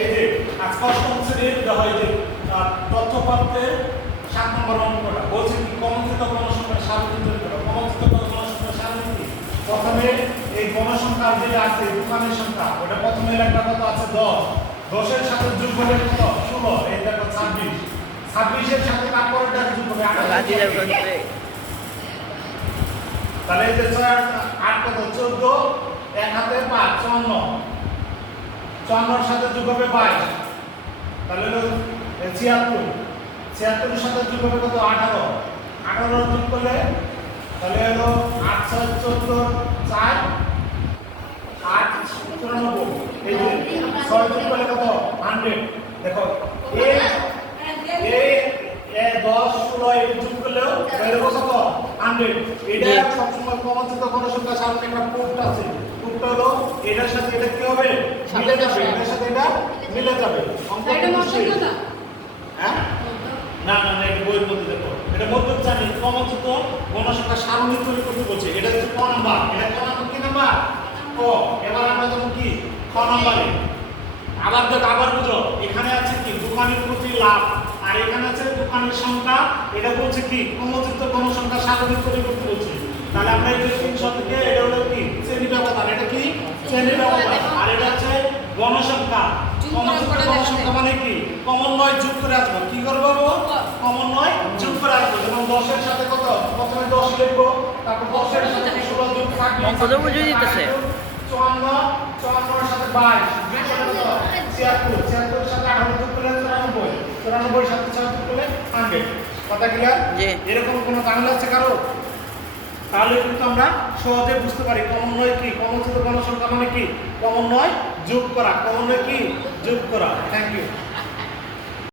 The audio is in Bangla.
এই যে আজকে অষ্টম শ্রেণীর দেওয়া হয় যে তথ্যপত্রের 7 নম্বর অঙ্কটা বলছে কি কমনচিত গণসংখ্যার সারণী তৈরি করো। কমনচিত গণসংখ্যার সারণী কি? প্রথমে এই গণসংখ্যা যেটা আছে দোকানের সংখ্যা ওটা প্রথমে লেখা কত আছে 10, 10 এর সাথে যোগ করলে কত 16, এই দেখো 26, 26 এর সাথে তারপরেটা যোগ করবে 28। তাহলে এই যে 6 8 কত 14, এক হাতে 5 54, 54 এর সাথে যোগ হবে 22, তাহলে হলো 76, 76 এর সাথে যোগ হবে কত 18, 18 যোগ করলে তাহলে হলো 8 6 14 4 8 94, এই যে 6 যোগ করলে কত 100। দেখো এই 10 16 এই যোগ করলেও বের হবে কত 100। এটা সবসময় কমনচিত গণসংখ্যা সারণীর একটা প্রুফ আছে। প্রুফটা হলো এটার সাথে এটা কি হবে মিলে যাবে, এটার সাথে এটা মিলে যাবে। এটা মতলব না? হ্যাঁ না না না, এটা বইয়ের মধ্যে দেখো এটা মধ্যক জানি কমনচিত গণসংখ্যা সারণী তৈরি করতে বলছে। এটা হচ্ছে ক নাম্বার, এটা ক নাম্বার কি নাম্বার ক। এবার আমরা যখন কি খ নাম্বারে আবার দেখো আবার বুঝো এখানে আছে কি দোকানের প্রতি লাভ আর এখানে আছে দোকানের সংখ্যা। এটা বলছে কি কমনচিত গণসংখ্যা সারণী তৈরি করতে বলছে। তাহলে আমরা এই যে 300 থেকে এটা হলো কি শ্রেণী ব্যবধান, এটা কি শ্রেণী ব্যবধান আর এটা আছে গণসংখ্যা। কমনচিত গণসংখ্যা মানে কি কমন নয় যোগ করে আসবো। কি করবো কমন নয় যোগ করে আসবো। যেমন 10 এর সাথে কত প্রথমে 10 লিখবো, তারপর 10 এর সাথে 16 যোগ থাকবে কত বুঝিয়ে দিতেছে 54, 54 এর সাথে 22 যোগ করলে কত 76, 76 এর সাথে 18 যোগ করলে 94, 94 এর সাথে 6 যোগ করলে 100। কথা ক্লিয়ার? জি। এরকম কোনো ঝামেলা আছে কারো? তাহলে কিন্তু আমরা সহজে বুঝতে পারি কমন নয় কি কমনচিত গণসংখ্যা মানে কি কমন নয় যোগ করা, কমন নয় কি যোগ করা। Thank you.